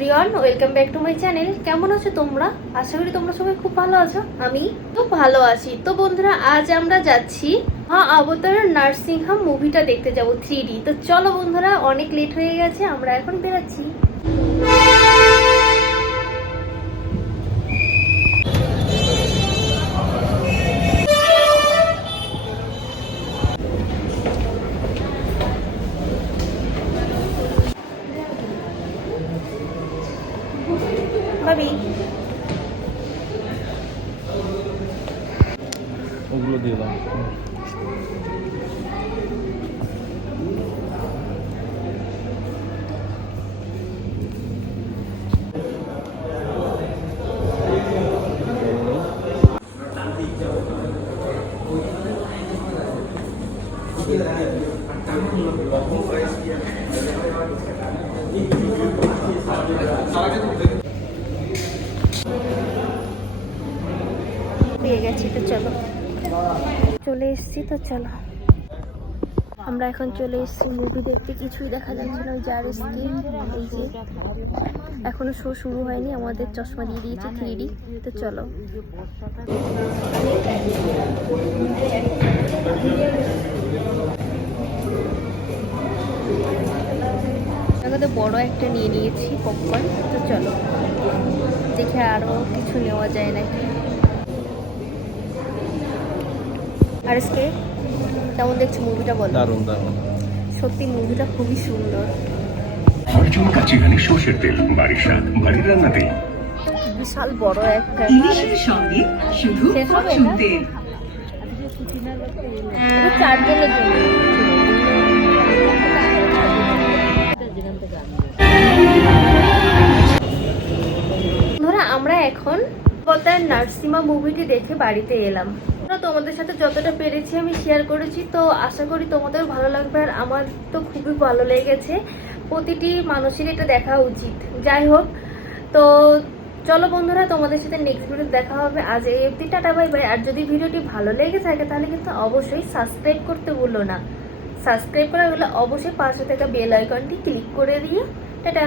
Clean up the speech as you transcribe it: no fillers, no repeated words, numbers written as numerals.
Everyone, welcome back to my channel. কেমন আছো তোমরা? আশা করি তোমরা সবাই খুব ভালো আছো। আমি তো ভালো আছি। তো বন্ধুরা, আজ আমরা যাচ্ছি অবতার নার্সিং হোম মুভিটা দেখতে যাব 3D। তো চলো বন্ধুরা, অনেক লেট হয়ে গেছে, আমরা এখন বেরোচ্ছি। ভাবি ওগুলো দিয়ে দাও। পেয়ে গেছি, তো চলো, চলে এসেছি। তো চলো, আমরা এখন চলে এসেছি মুভি দেখতে। কিছুই দেখা যাচ্ছে না, ওই যে আরএসকে, এই যে এখনো শো শুরু হয়নি, আমাদের চশমা দিয়ে দিয়েছে 3D। তো চলো, আমাদের বড় একটা নিয়ে নিয়েছি পপকর্ন। তো চলো, দেখে আরো কিছু নেওয়া যায় নাকি। আরএসকে, কেমন দেখছো মুভিটা বলো? দারুণ দারুণ। সত্যি মুভিটা খুবই সুন্দর। ফরচুন কাচিঘানি সর্ষের তেল, বাড়ির স্বাদ বাড়ির রান্নাতেই। বিশাল বড় একটা ইলিশের সঙ্গে শুধু ফরচুন তেল। চারজনের জন্য। ধরা আমরা এখন অবতার নার্সিং হোম মুভিটি দেখে বাড়িতে এলাম। তোমাদের সাথে যতটা পেরেছি আমি শেয়ার করেছি, তো আশা করি তোমাদের ভালো লাগবে। আর আমার তো খুবই ভালো লেগেছে, প্রতিটি মানুষের এটা দেখা উচিত। যাই হোক, তো চলো বন্ধুরা, তোমাদের সাথে নেক্সট ভিডিও দেখা হবে। আজ এই অবধি, টাটা বাই বাই। আর যদি ভিডিওটি ভালো লেগে থাকে তাহলে কিন্তু অবশ্যই সাবস্ক্রাইব করতে ভুলো না। সাবস্ক্রাইব করা হলে অবশ্যই পাশে থাকা বেল আইকনটি ক্লিক করে দিয়ে টাটা।